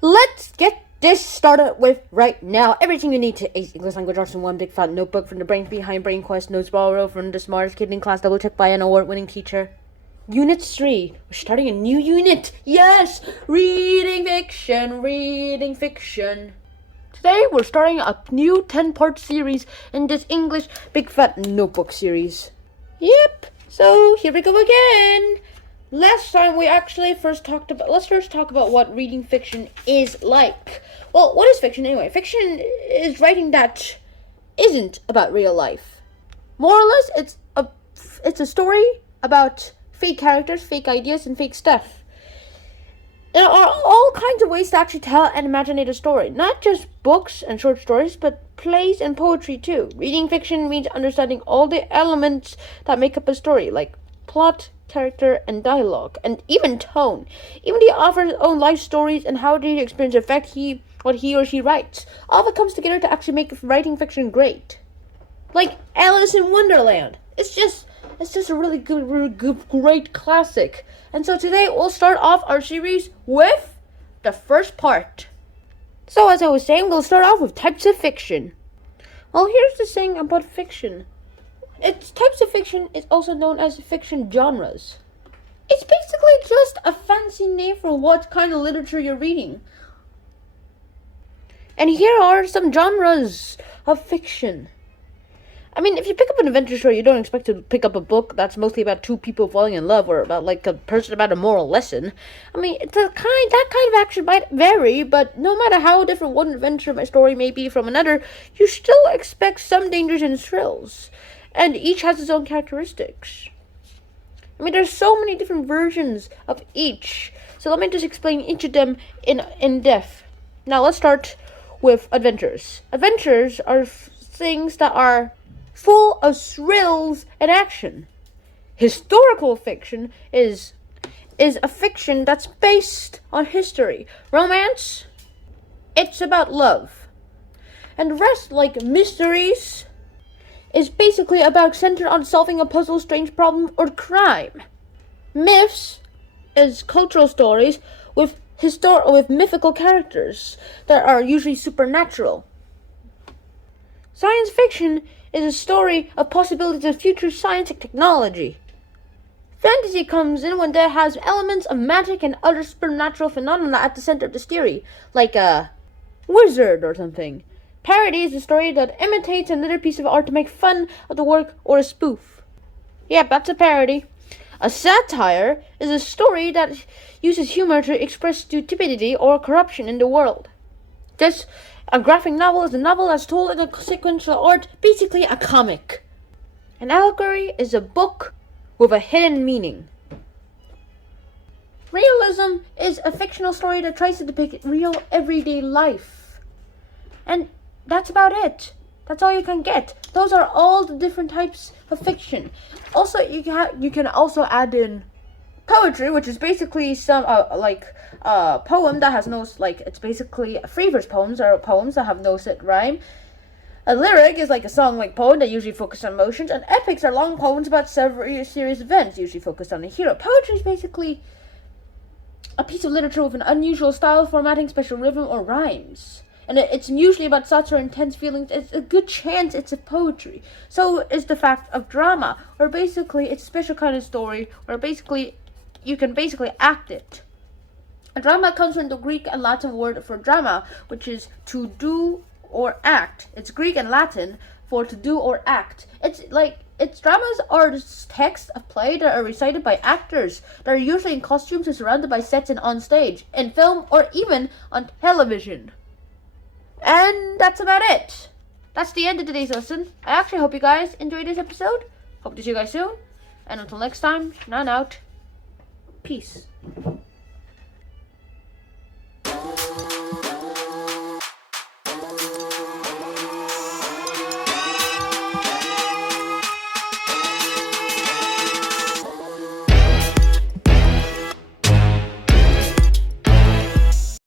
Let's get this started with right now. Everything you need to ace English language arts in one big fat notebook from the brains behind Brain Quest. Notes borrowed from the smartest kid in class, double checked by an award-winning teacher. Unit 3. We're starting a new unit. Yes! Reading fiction, reading fiction. Today we're starting a new 10-part series in this English big fat notebook series. Yep, so here we go again. Last time we actually let's first talk about what reading fiction is like. Well, what is fiction anyway? Fiction is writing that isn't about real life. More or less, it's a story about fake characters, fake ideas, and fake stuff. There are all kinds of ways to actually tell and imagine a story. Not just books and short stories, but plays and poetry too. Reading fiction means understanding all the elements that make up a story, like plot, character, and dialogue, and even tone. Even the author's own life stories and how the experience affect what he or she writes. All of it comes together to actually make writing fiction great. Like Alice in Wonderland. It's just a really good, great classic. And so today we'll start off our series with the first part. So as I was saying, we'll start off with types of fiction. Well, here's the thing about fiction. Its types of fiction is also known as fiction genres. It's basically just a fancy name for what kind of literature you're reading. And here are some genres of fiction. I mean, if you pick up an adventure story, you don't expect to pick up a book that's mostly about two people falling in love or about like a person about a moral lesson. I mean, that kind of action might vary, but no matter how different one adventure story may be from another, you still expect some dangers and thrills. And each has its own characteristics. I mean, there's so many different versions of each. So let me just explain each of them in depth. Now let's start with adventures. Adventures are things that are full of thrills and action. Historical fiction is a fiction that's based on history. Romance, it's about love. And the rest, like mysteries, is basically about centered on solving a puzzle, strange problem, or crime. Myths is cultural stories with mythical characters that are usually supernatural. Science fiction is a story of possibilities of future science and technology. Fantasy comes in when there has elements of magic and other supernatural phenomena at the center of the story, like a wizard or something. Parody is a story that imitates another piece of art to make fun of the work or a spoof. Yep, that's a parody. A satire is a story that uses humor to express stupidity or corruption in the world. A graphic novel is a novel that's told in a sequential art, basically a comic. An allegory is a book with a hidden meaning. Realism is a fictional story that tries to depict real everyday life. And that's about it. That's all you can get. Those are all the different types of fiction. Also, you can also add in poetry, which is basically some poem that has no it's basically free verse poems or poems that have no set rhyme. A lyric is like a song-like poem that usually focuses on emotions, and epics are long poems about several serious events, usually focused on a hero. Poetry is basically a piece of literature with an unusual style, formatting, special rhythm, or rhymes. And it's usually about thoughts or intense feelings. It's a good chance it's a poetry. So is the fact of drama, or basically it's a special kind of story, where basically you can basically act it. A drama comes from the Greek and Latin word for drama, which is to do or act. It's Greek and Latin for to do or act. Dramas are texts of play that are recited by actors that are usually in costumes and surrounded by sets and on stage, in film, or even on television. And that's about it. That's the end of today's lesson. I actually hope you guys enjoyed this episode. Hope to see you guys soon. And until next time, 9 out. Peace.